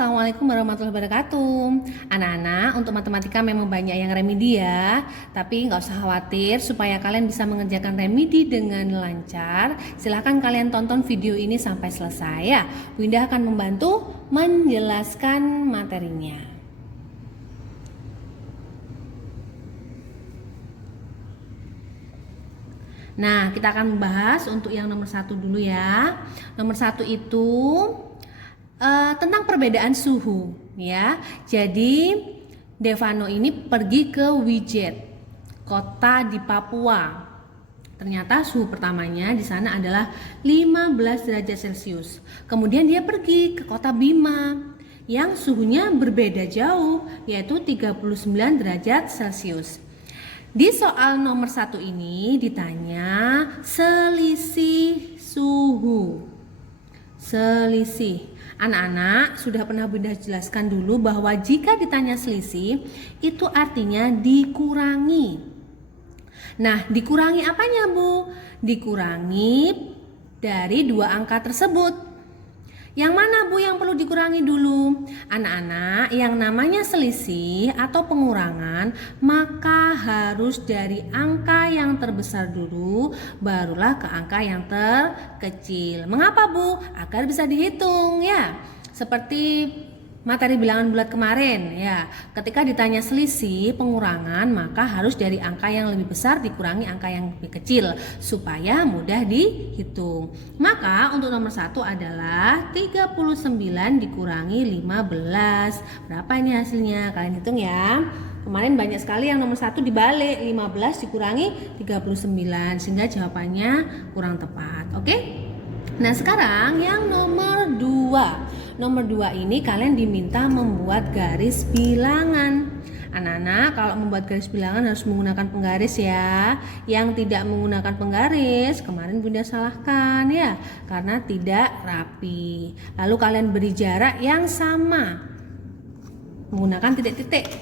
Assalamualaikum warahmatullahi wabarakatuh. Anak-anak, untuk matematika memang banyak yang remedi ya, tapi nggak usah khawatir. Supaya kalian bisa mengerjakan remedi dengan lancar, silahkan kalian tonton video ini sampai selesai ya. Bunda akan membantu menjelaskan materinya. Nah, kita akan membahas untuk yang nomor 1 dulu ya. Nomor 1 itu tentang perbedaan suhu ya. Jadi Devano ini pergi ke Wijet, kota di Papua. Ternyata suhu pertamanya di sana adalah 15 derajat Celcius. Kemudian dia pergi ke kota Bima yang suhunya berbeda jauh, yaitu 39 derajat Celcius. Di soal nomor 1 ini ditanya selisih suhu. Selisih. Anak-anak sudah pernah Bunda jelaskan dulu bahwa jika ditanya selisih itu artinya dikurangi. Nah, dikurangi apanya, Bu? Dikurangi dari dua angka tersebut. Yang mana, Bu, yang perlu dikurangi dulu? Anak-anak, yang namanya selisih atau pengurangan maka harus dari angka yang terbesar dulu, barulah ke angka yang terkecil. Mengapa, Bu? Agar bisa dihitung ya. Seperti materi bilangan bulat kemarin ya, ketika ditanya selisih pengurangan maka harus dari angka yang lebih besar dikurangi angka yang lebih kecil supaya mudah dihitung. Maka untuk nomor 1 adalah 39 dikurangi 15. Berapa ini hasilnya? Kalian hitung ya. Kemarin banyak sekali yang nomor 1 dibalik, 15 dikurangi 39 sehingga jawabannya kurang tepat. Oke? Nah, sekarang yang nomor 2. Nomor 2 ini kalian diminta membuat garis bilangan. Anak-anak, kalau membuat garis bilangan harus menggunakan penggaris ya. Yang tidak menggunakan penggaris, kemarin Bunda salahkan ya, karena tidak rapi. Lalu kalian beri jarak yang sama menggunakan titik-titik.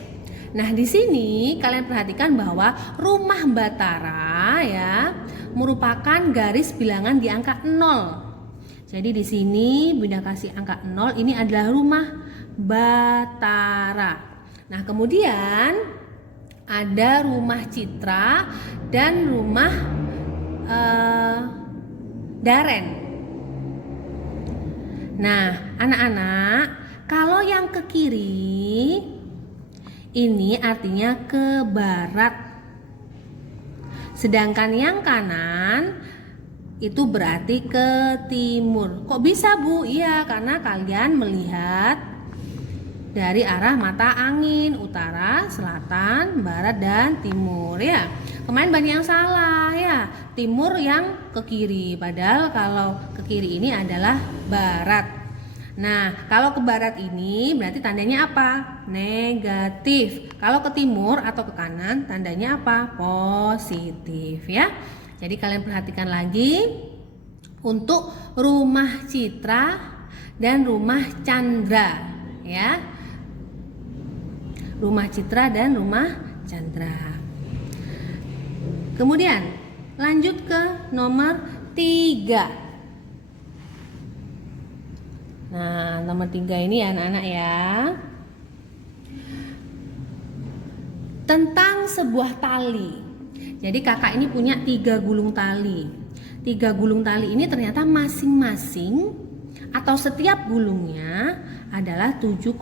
Nah, di sini kalian perhatikan bahwa rumah Batara ya merupakan garis bilangan di angka 0. Jadi di sini Bunda kasih angka 0, ini adalah rumah Batara. Nah, kemudian ada rumah Citra dan rumah Daren. Nah, anak-anak, kalau yang ke kiri ini artinya ke barat. Sedangkan yang kanan itu berarti ke timur. Kok bisa, Bu? Iya, karena kalian melihat dari arah mata angin, utara, selatan, barat, dan timur ya. Kemarin banyak yang salah ya. Timur yang ke kiri, padahal kalau ke kiri ini adalah barat. Nah, kalau ke barat ini berarti tandanya apa? Negatif. Kalau ke timur atau ke kanan tandanya apa? Positif ya. Jadi kalian perhatikan lagi untuk rumah Citra dan rumah Chandra ya. Rumah Citra dan rumah Chandra. Kemudian lanjut ke nomor 3. Nah, nomor 3 ini ya anak-anak ya. Tentang sebuah tali. Jadi kakak ini punya 3 gulung tali. 3 gulung tali ini ternyata masing-masing atau setiap gulungnya adalah 7,5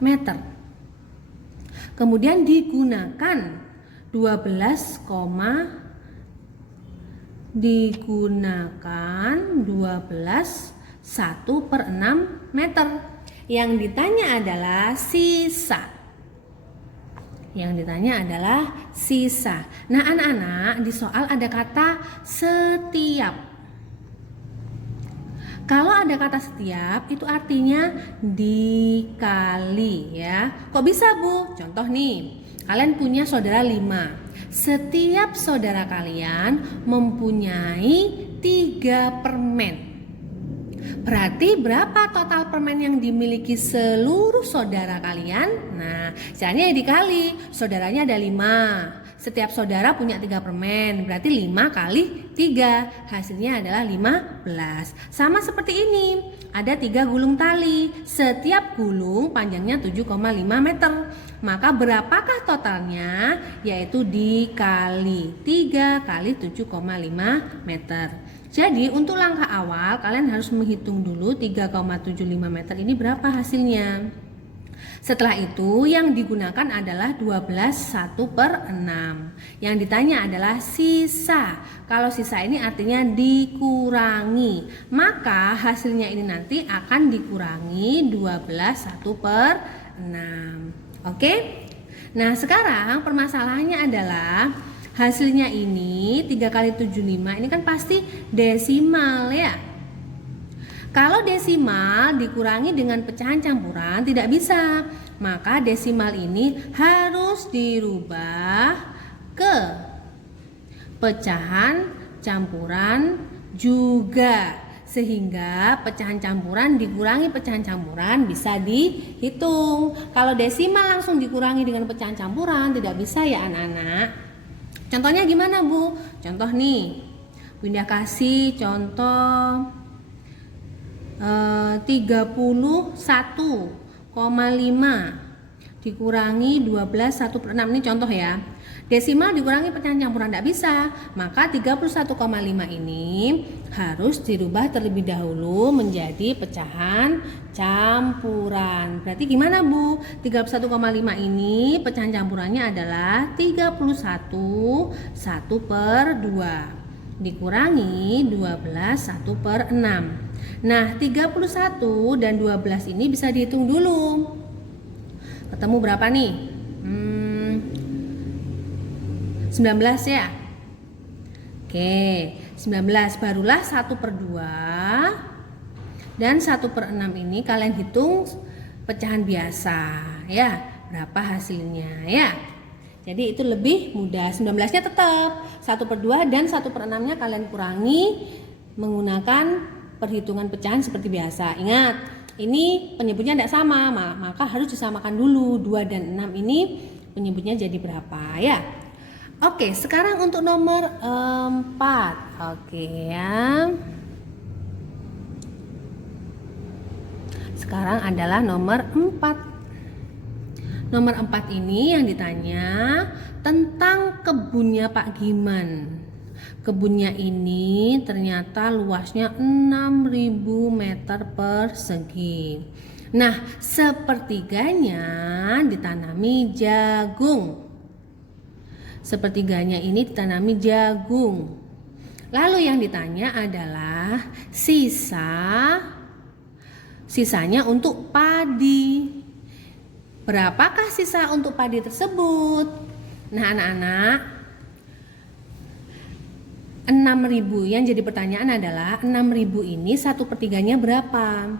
meter. Kemudian digunakan 12 1/6 meter. Yang ditanya adalah sisa. Yang ditanya adalah sisa. Nah, anak-anak, di soal ada kata setiap. Kalau ada kata setiap itu artinya dikali ya. Kok bisa, Bu? Contoh nih, kalian punya saudara 5. Setiap saudara kalian mempunyai 3 permen. Berarti berapa total permen yang dimiliki seluruh saudara kalian? Nah, caranya dikali. Saudaranya ada 5. setiap saudara punya 3 permen, berarti 5 kali 3, hasilnya adalah 15. Sama seperti ini, ada 3 gulung tali, setiap gulung panjangnya 7,5 meter. Maka berapakah totalnya? Yaitu dikali 3 kali 7,5 meter. Jadi untuk langkah awal kalian harus menghitung dulu 3,75 meter ini berapa hasilnya. Setelah itu yang digunakan adalah 12/1/6. Yang ditanya adalah sisa. Kalau sisa ini artinya dikurangi, maka hasilnya ini nanti akan dikurangi 12/1/6. Oke? Nah sekarang permasalahannya adalah hasilnya ini 3 kali 75 ini kan pasti desimal ya. Kalau desimal dikurangi dengan pecahan campuran tidak bisa, maka desimal ini harus dirubah ke pecahan campuran juga, sehingga pecahan campuran dikurangi pecahan campuran bisa dihitung. Kalau desimal langsung dikurangi dengan pecahan campuran tidak bisa ya anak-anak. Contohnya gimana Bu? Contoh nih, Bunda kasih contoh 31,5 dikurangi 12/1/6. Ini contoh ya. Desimal dikurangi pecahan campuran tidak bisa, maka 31,5 ini harus dirubah terlebih dahulu menjadi pecahan campuran. Berarti gimana Bu? 31,5 ini pecahan campurannya adalah 31/1/2 dikurangi 12/1/6. Nah 31 dan 12 ini bisa dihitung dulu. Ketemu berapa nih? 19 ya. Oke, 19 barulah 1/2 dan 1/6 ini kalian hitung pecahan biasa ya. Berapa hasilnya ya. Jadi itu lebih mudah. 19-nya tetap 1/2 dan 1/6-nya kalian kurangi menggunakan perhitungan pecahan seperti biasa. Ingat, ini penyebutnya tidak sama, maka harus disamakan dulu. 2 dan 6 ini penyebutnya jadi berapa ya. Oke, sekarang untuk nomor 4. Oke ya. Sekarang adalah nomor 4. Nomor 4 ini yang ditanya tentang kebunnya Pak Giman. Kebunnya ini ternyata luasnya 6.000 meter persegi. Nah, sepertiganya ditanami jagung. Sepertiganya ini ditanami jagung. Lalu yang ditanya adalah sisanya untuk padi. Berapakah sisa untuk padi tersebut? Nah, anak-anak, 6.000 yang jadi pertanyaan adalah 6.000 ini 1/3-nya berapa?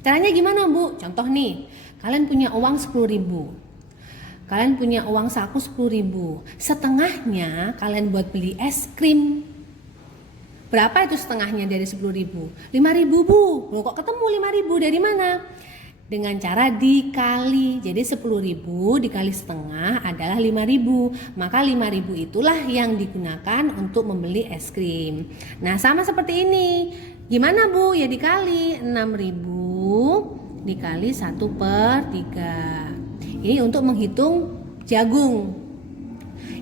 Caranya gimana Bu? Contoh nih, kalian punya uang 10.000, kalian punya uang saku 10.000, setengahnya kalian buat beli es krim. Berapa itu setengahnya dari 10.000? 5.000 Bu. Loh kok ketemu 5.000 dari mana? Dengan cara dikali. Jadi 10.000 dikali setengah adalah 5.000. Maka 5.000 itulah yang digunakan untuk membeli es krim. Nah sama seperti ini. Gimana Bu? Ya dikali 6.000 dikali 1/3. Ini untuk menghitung jagung.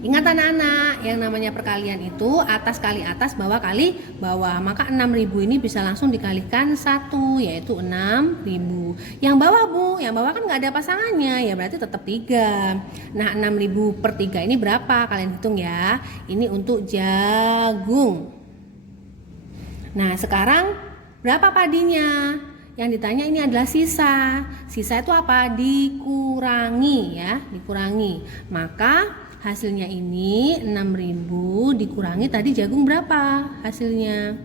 Ingat anak-anak, yang namanya perkalian itu atas kali atas, bawah kali bawah. Maka 6.000 ini bisa langsung dikalikan 1, yaitu 6.000. Yang bawah Bu, yang bawah kan nggak ada pasangannya, ya berarti tetap 3. Nah 6.000/3 ini berapa? Kalian hitung ya. Ini untuk jagung. Nah sekarang berapa padinya? Yang ditanya ini adalah sisa. Sisa itu apa? Dikurangi ya, dikurangi. Maka hasilnya ini 6.000 dikurangi tadi jagung berapa hasilnya?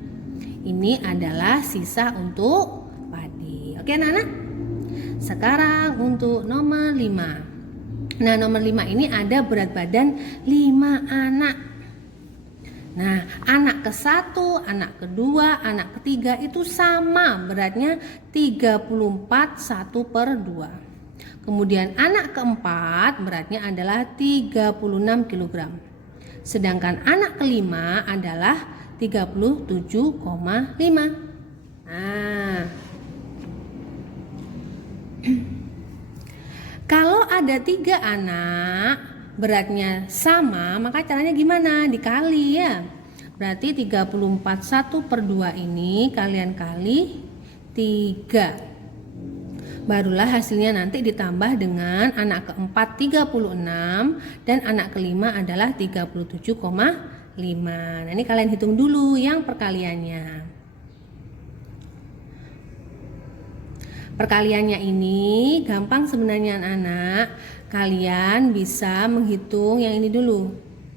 Ini adalah sisa untuk padi. Oke anak-anak? Sekarang untuk nomor 5. Nah nomor 5 ini ada berat badan 5 anak. Nah anak ke-1, anak kedua, anak ketiga itu sama beratnya 34 1/2. Kemudian anak keempat beratnya adalah 36 kg. Sedangkan anak kelima adalah 37,5. Nah, kalau ada 3 anak beratnya sama, maka caranya gimana? Dikali ya. Berarti 34 1/2 ini kalian kali 3. Barulah hasilnya nanti ditambah dengan anak keempat 36 dan anak kelima adalah 37,5. Nah, ini kalian hitung dulu yang perkaliannya. Perkaliannya ini gampang sebenarnya anak-anak. Kalian bisa menghitung yang ini dulu.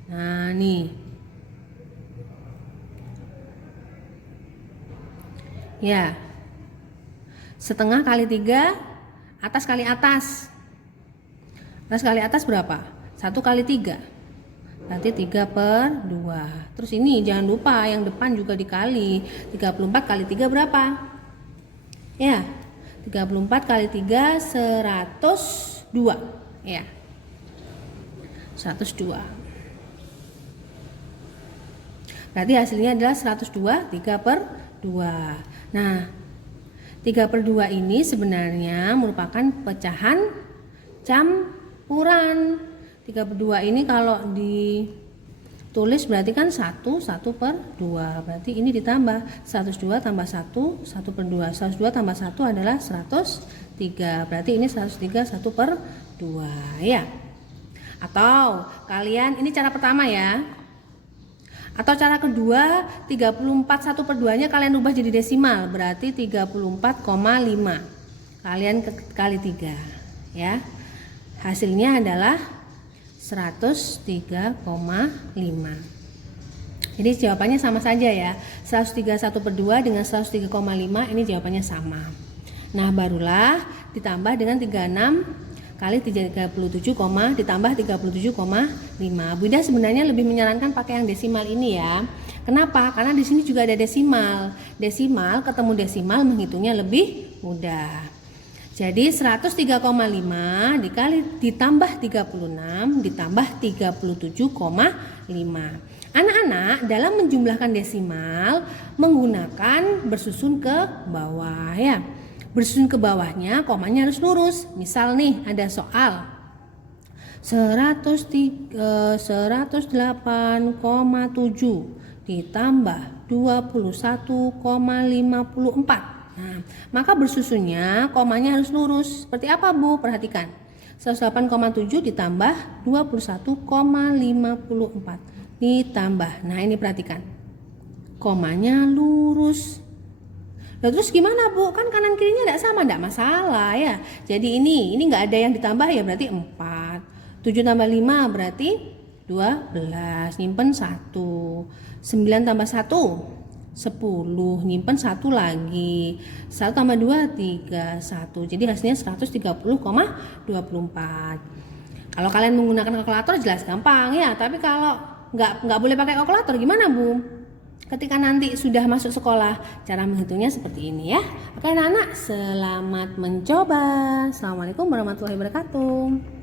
Nah, nih. Ya. Setengah kali 3, atas kali atas. Atas kali atas berapa? 1 kali 3. Berarti 3/2. Terus ini jangan lupa yang depan juga dikali. 34 kali 3 berapa? Ya, 34 kali 3 102. Ya, 102. Berarti hasilnya adalah 102 3/2. Nah, 3/2 ini sebenarnya merupakan pecahan campuran. 3/2 ini kalau ditulis berarti kan 1/2. Berarti ini ditambah 102 tambah 1 1/2. 102 tambah 1 adalah 103. Berarti ini 103 1/2 ya. Atau kalian, ini cara pertama ya. Atau cara kedua, 34 1/2-nya kalian ubah jadi desimal, berarti 34,5. Kalian kali 3 ya. Hasilnya adalah 103,5. Jadi jawabannya sama saja ya. 103 1/2 dengan 103,5 ini jawabannya sama. Nah, barulah ditambah dengan 36 kali 37, ditambah 37,5. Bunda sebenarnya lebih menyarankan pakai yang desimal ini ya. Kenapa? Karena di sini juga ada desimal. Desimal ketemu desimal menghitungnya lebih mudah. Jadi 103,5 dikali ditambah 36 ditambah 37,5. Anak-anak dalam menjumlahkan desimal menggunakan bersusun ke bawah ya. Bersusun ke bawahnya komanya harus lurus. Misal nih ada soal 108,7 ditambah 21,54. Nah, maka bersusunnya komanya harus lurus. Seperti apa Bu? Perhatikan. 108,7 ditambah 21,54 ditambah. Nah, ini perhatikan. Komanya lurus. Nah, terus gimana Bu? Kan kanan kirinya tidak sama, tidak masalah ya. Jadi ini nggak ada yang ditambah ya, berarti 4. 7 tambah 5 berarti 12. Nyimpen 1. 9 tambah 1 10. Nyimpen 1 lagi. 1 tambah 2 3 1. Jadi hasilnya 130,24. Kalau kalian menggunakan kalkulator jelas gampang ya. Tapi kalau nggak boleh pakai kalkulator gimana Bu? Ketika nanti sudah masuk sekolah, cara menghitungnya seperti ini ya. Oke anak-anak, selamat mencoba. Assalamualaikum warahmatullahi wabarakatuh.